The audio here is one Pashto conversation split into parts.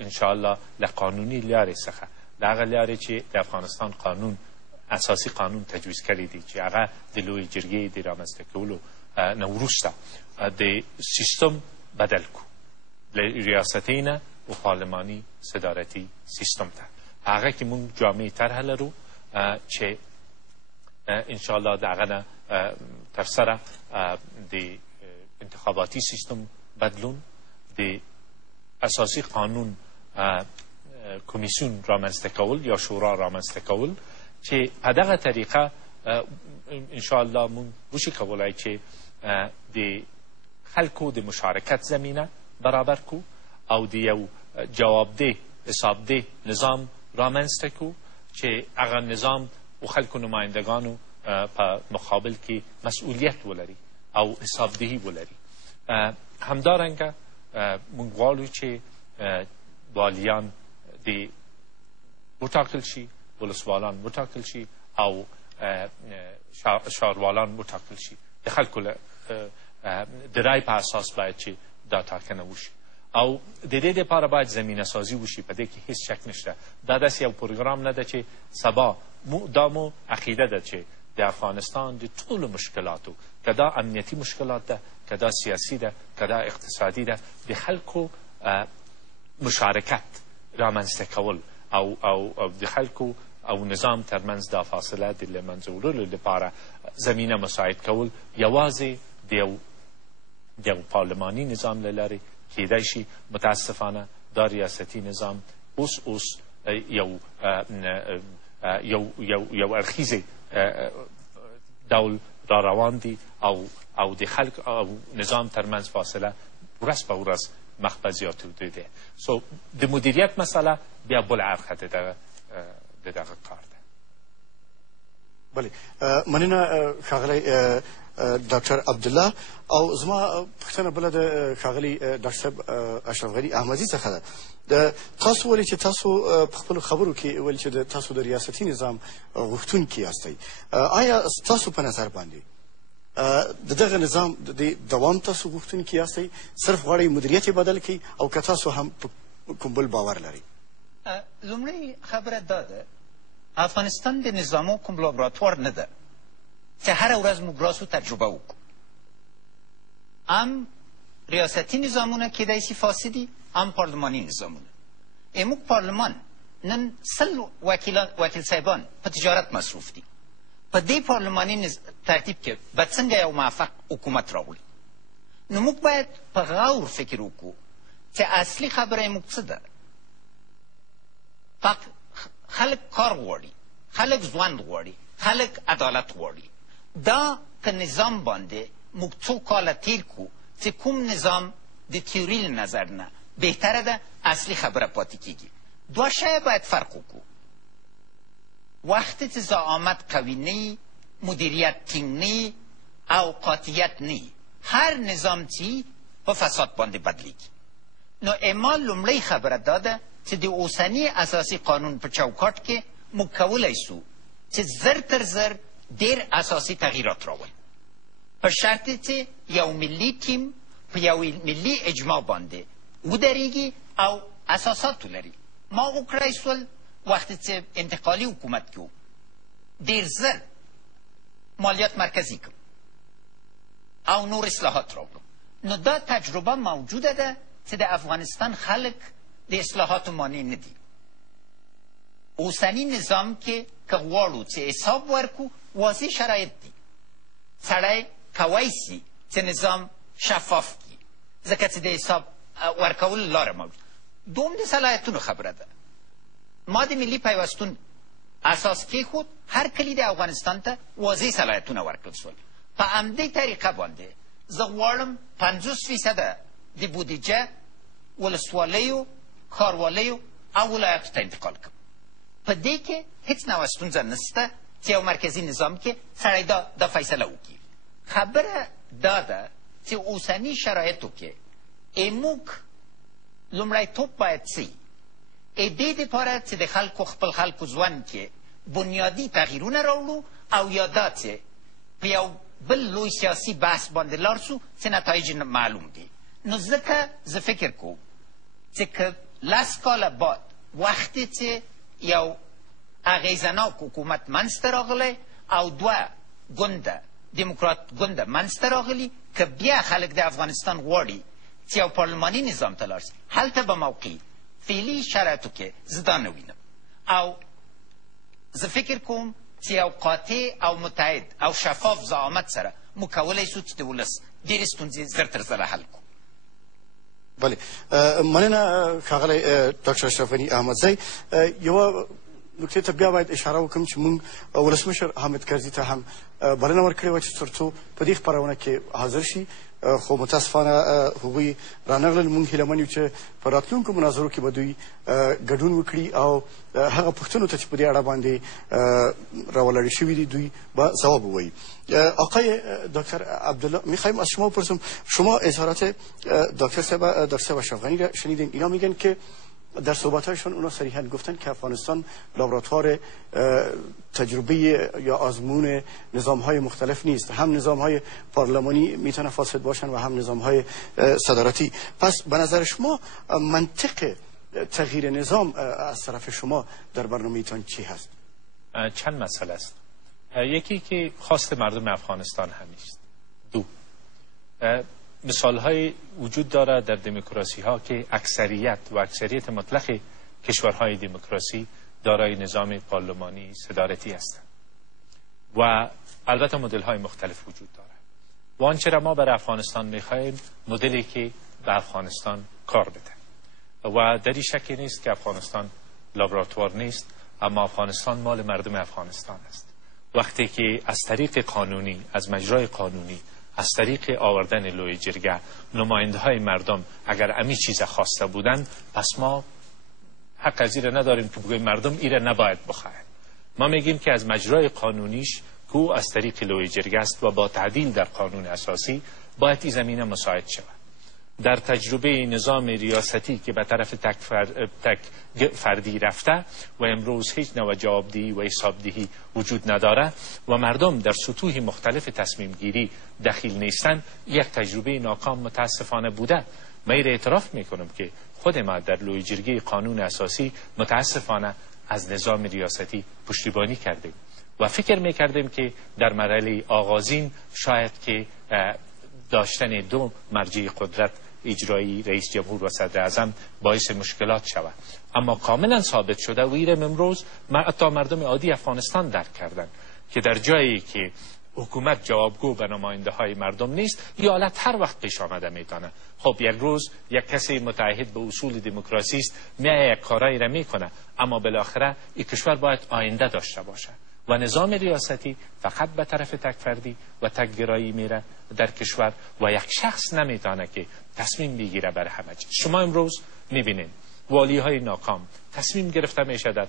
انشاءالله له قانوني لارې څخه د هغه لارې چې د افغانستان قانون اساسي قانون تجویز کړی دی چې هغه د لویې جرګې د رامنځته کولو نه وروسته د سیستم بدل کړو له ریاستي نه و پارلماني صدارتي سیستم ته په هغه کې موږ جامع طرحه لرو چې انشاءالله د هغه نه ترسره د انتخاباتي سیستم بدلون د اساسي قانون کمیسیون رامنځته کول یا شورا رامنځته کول چې په دغه طریقه انشاءالله موږ وشي کولی چې د خلکو د مشارکت زمینه برابر کو او د یو جوابده حسابده نظام رامنځته کو چې هغه نظام و خلکو نمایندگانو په مقابل کې مسئولیت ولري او حسابدهي ولري همدارنګه موږ غواړو چې والیان د وټاکل شي ولسوالان وټاکل شي او ښاروالان وټاکل شي د خلکو د رای په اساس باید چې دا ټاکنه وشي او د دې دپاره باید زمینه سازي وشي په دې کې هیڅ شک نشته دا داسې یو پروګرام نه ده چې سبا دا مو عقیده ده چې د افغانستان د ټولو مشکلاتو که دا امنیتي مشکلات ده که دا سیاسي ده که دا اقتصادي ده د خلکو مشارکت رامنځته کول او د خلکو او نظام ترمنځ دا فاصله د له منځه وړلو لپاره زمینه مساعد کول یوازې د یو پارلماني نظام له لارې کیدای شي متاسفانه دا ریاستي نظام اوس یو اړخیزې ډول را روان دي او د خلک او نظام ترمنځ فاصله ورځ په ورځ مخ په زیاتېدو دی سو د مدیریت مسله بیا بل اړخه د دغه کار ده بلې مننه ښاغلی ډاکټر عبدالله او زما پوښتنه بله د ښاغلي ډاکټر صاحب اشرف غني احمدي څخه ده تاسو ولې چې تاسو په خپلو خبرو کې ویل چې تاسو د ریاستي نظام غوښتونکي یاستئ آیا ستاسو په نظر باندې د دغه نظام د دوام تاسو غوښتونکي یاستئ صرف غواړئ مدیریت یې بدل کړئ او که تاسو هم په کوم بل باور لرئ لومړی خبره دا ده افغانستان د نظامو کوم لابراتوار نه ده چې هره ورځ موږ راسو تجربه وکړو هم ریاستي نظامونه کیدای شي فاسدي هم پارلماني نظامونه موږ پارلمان نن 100 وکیل صاحبان په تجارت مصروف دي په دې پارلماني ترتیب کې به څنګه یو موفق حکومت راوړي نو موږ باید په غور فکر وکړو چې اصلي خبره موږ څه ده خلک کار غواړي خلک ژوند غواړي خلک عدالت غواړي دا که نظام باندې موږ څو کاله تیر کړو چې کوم نظام د تیوري له نظر نه بهتره ده اصلي خبره پاتې کېږي دوه شیه باید فرق وکړو وقتی چې زعامت قوي نه مدیریت ټینګ نه او قاطعیت نه هر نظام چې په فساد باندې بدلیږي نو اما لومړی خبره دا ده چې د اوسني اساسي قانون په چوکاټ کې موږ کولی سو چې زر تر زر ډېر اساسي تغییرات راولو په شرط چې یو ملي ټیم په یو ملي اجماع باندې ودرېږي او اساسات ولري ما وکړی سول وقتی چې انتقالي حکومت کې ډېر زر مالیات مرکزي کړو او نور اصلاحات راوړو نو دا تجربه موجوده ده چې د افغانستان خلک د اصلاحاتو مانع نه دي اوسني نظام کې که غواړو چې حساب ورکو واضح شرایط دي سړی کوی سي چې نظام شفاف کړي ځکه چې د حساب ورکولو لاره موجود دوم د صلاحیتونو خبره ده ما د ملي پیوستون اساس کېښود هر کلي د افغانستان ته واضح صلاحیتونه ورکړل سول په همدې طریقه باندې زه غواړم 50% د بودیجه ولسوالیو ښاروالیو او ولایتو ته انتقال کړم په دې کې هیڅ نوعه ستونزه نشته چې یو مرکزي نظام کې سړی دا فیصله وکړي خبره دا ده چې اوسني شرایطو کې موږ لومړیتوب باید څه دې دپاره چې د خلکو خپل خلکو ژوند کې بنیادي تغییرونه راوړو او یا دا چې په یو بل لوی سیاسي بحث باندې لاړ سو چې نتایج معلوم دي نو ځکه زه فکر کوم چې که لس کال بعد وقتی چې یو اغیزناک حکومت منځته راغلی او دوه ګونده دموکرات ګونده منځته راغلي که بیا خلک د افغانستان غواړي چې یو پارلماني نظام ته لاړ شي هلته به موقع فعلي شرایطو کې زه دا نه وینم او زه فکر کوم چې یو قاطع او متحد او شفاف زعامت سره موږ کولی شو چې د ولس ډېرې ستونزې زر تر زره حل کړو. بله مننه ښاغلی ډاکټر اشرف غني احمدزی. یوه نکتې ته بیا باید اشاره وکړم چې موږ ولسمشر حامد کرزي ته هم بلنه ورکړې وه چې تر څو په دې خپرونه کې حاضر شي، خو متاسفانه هغوی رانغلل. موږ هیله من یو چې په راتلونکو مناظرو کې به دوی ګډون وکړي او هغه پوښتنو ته چې په دې اړه باندې راولاړې شوي دي دوی به ځواب ووایي. آقای دکتر عبدالله میخوایم از شما بپرسم، شما اظهارات دکتر صاحب اشرف غنی را شنیدین. اینا میگن که در صحبت‌هایشان اونا صریحاً گفتن که افغانستان لابراتوار تجربه یا آزمون نظام‌های مختلف نیست، هم نظام‌های پارلمانی میتونه فاسد باشن و هم نظام‌های صدارتی. پس به نظر شما منطق تغییر نظام از طرف شما در برنامه‌تان چی هست؟ چند مسئله است. یکی که خواست مردم افغانستان هم نیست. دو، مثال‌های وجود دارد در دموکراسی ها که اکثریت مطلق کشورهای دموکراسی دارای نظام پارلمانی صدارتی هستند و البته مدل های مختلف وجود دارد و آنچه را ما بر افغانستان می‌خواهیم مدلی که به افغانستان کار بده و در این شکی نیست که افغانستان لابراتوار نیست، اما افغانستان مال مردم افغانستان است. وقتی که از طریق قانونی، از مجرای قانونی، از طریق آوردن لوی جرگه نماینده های مردم اگر امی چیز خواسته بودند، پس ما حق از ایره نداریم که بگوییم مردم ایره نباید بخواهند. ما میگیم که از مجرای قانونیش که از طریق لوی جرگه است و با تعدیل در قانون اساسی باید این زمینه مساعد شود. در تجربه نظام ریاستی که به طرف تک فردی رفته و امروز هیچ نوع جوابدهی و حسابدهی وجود نداره و مردم در سطوح مختلف تصمیم گیری دخیل نیستن، یک تجربه ناکام متاسفانه بوده. من اعتراف میکنم که خود ما در لوی جرگه قانون اساسی متاسفانه از نظام ریاستی پشتیبانی کردیم و فکر میکردیم که در مرحله آغازین شاید که داشتن دو مرجع قدرت اجرایی رئیس جمهور و صدر اعظم باعث مشکلات شود، اما کاملا ثابت شده و ایرم امروز حتی مردم عادی افغانستان درک کردن که در جایی که حکومت جوابگو به نماینده های مردم نیست، این حالت هر وقت پیش آمده میتونه. خب یک روز یک کسی متعهد به اصول دموکراسی است میاد یک کارایی را میکنه، اما بالاخره این کشور باید آینده داشته باشه و نظام ریاستی فقط به طرف تک فردی و تک گرایی میره در کشور و یک شخص نمیتونه که تصمیم بگیره بر همه چیز. شما امروز میبینید والی های ناکام تصمیم گرفته میشه در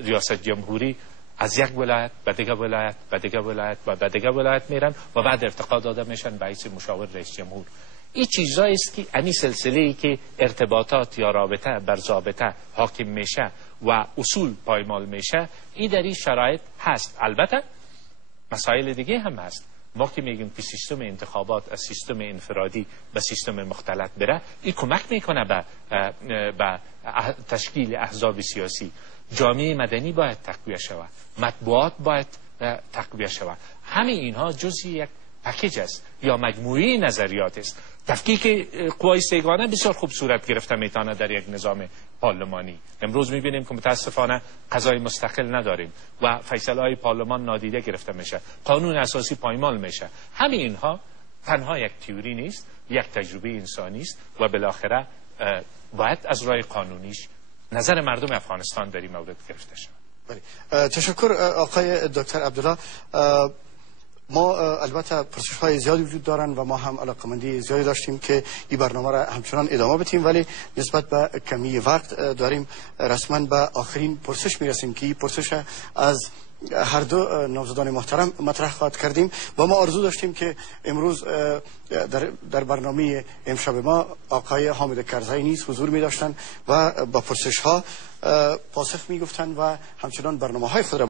ریاست جمهوری از یک ولایت به دیگه ولایت به دیگه ولایت و به دیگه ولایت میرن و بعد ارتقا داده میشن به حیث مشاور رئیس جمهور. این چیزایی است که این سلسله‌ای که ارتباطات یا رابطه بر ضابطه حاکم میشه و اصول پایمال میشه، این در این شرایط هست. البته مسائل دیگه هم هست. ما که میگیم که سیستم انتخابات از سیستم انفرادی به سیستم مختلط بره، این کمک میکنه به تشکیل احزاب سیاسی. جامعه مدنی باید تقویه شود، مطبوعات باید تقویه شود. همه اینها جزئی یک پکیج است یا مجموعه نظریات است. تفکیک قوای سیگانه بسیار خوب صورت گرفته میتونه در یک نظام پارلمانی. امروز میبینیم که متاسفانه قضای مستقل نداریم و فیصله های پارلمان نادیده گرفته میشه، قانون اساسی پایمال میشه. همه اینها تنها یک تئوری نیست، یک تجربه انسانی است و بالاخره باید از راه قانونیش نظر مردم افغانستان در این مورد گرفته شود. بله، تشکر آقای دکتر عبدالله. ما البته پرسش‌های زیادی وجود دارن و ما هم علاقمندی زیادی داشتیم که این برنامه را همچنان ادامه بدیم، ولی نسبت به کمی وقت داریم رسما به آخرین پرسش میرسیم که این پرسش از هر دو نامزدان محترم مطرح خواهد کردیم و ما آرزو داشتیم که امروز در برنامه امشب ما آقای حامد کرزی نیز حضور می داشتن و با پرسش ها پاسخ می گفتن و همچنان برنامه های خود را